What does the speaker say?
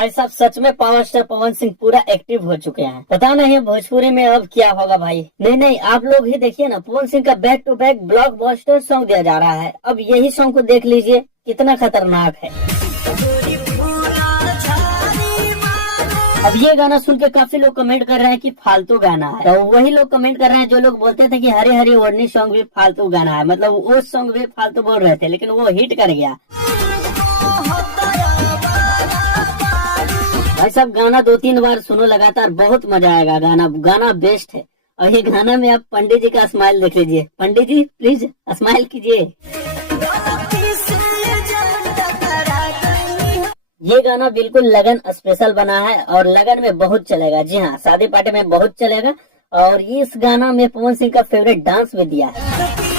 भाई साहब सच में पावर स्टार पवन सिंह पूरा एक्टिव हो चुके हैं। पता नहीं भोजपुरी में अब क्या होगा भाई। नहीं आप लोग ही देखिए ना, पवन सिंह का back to back blockbuster song दिया जा रहा है। अब यही सॉन्ग को देख लीजिए कितना खतरनाक है। अब ये गाना सुन के काफी लोग कमेंट कर रहे हैं कि फालतू गाना है। तो वही लोग कमेंट कर रहे हैं जो लोग बोलते थे कि हरी हरी ओढ़नी सॉन्ग भी फालतू गाना है, मतलब वो सॉन्ग भी फालतू बोल रहे थे, लेकिन वो हिट कर गया। भाई साहब गाना 2-3 बार सुनो लगातार, बहुत मजा आएगा। गाना बेस्ट है। और ये गाना में आप पंडित जी का स्माइल देख लीजिए। पंडित जी प्लीज स्माइल कीजिए। ये गाना बिल्कुल लगन स्पेशल बना है और लगन में बहुत चलेगा। जी हाँ, शादी पार्टी में बहुत चलेगा। और इस गाना में पवन सिंह का फेवरेट डांस भी दिया है।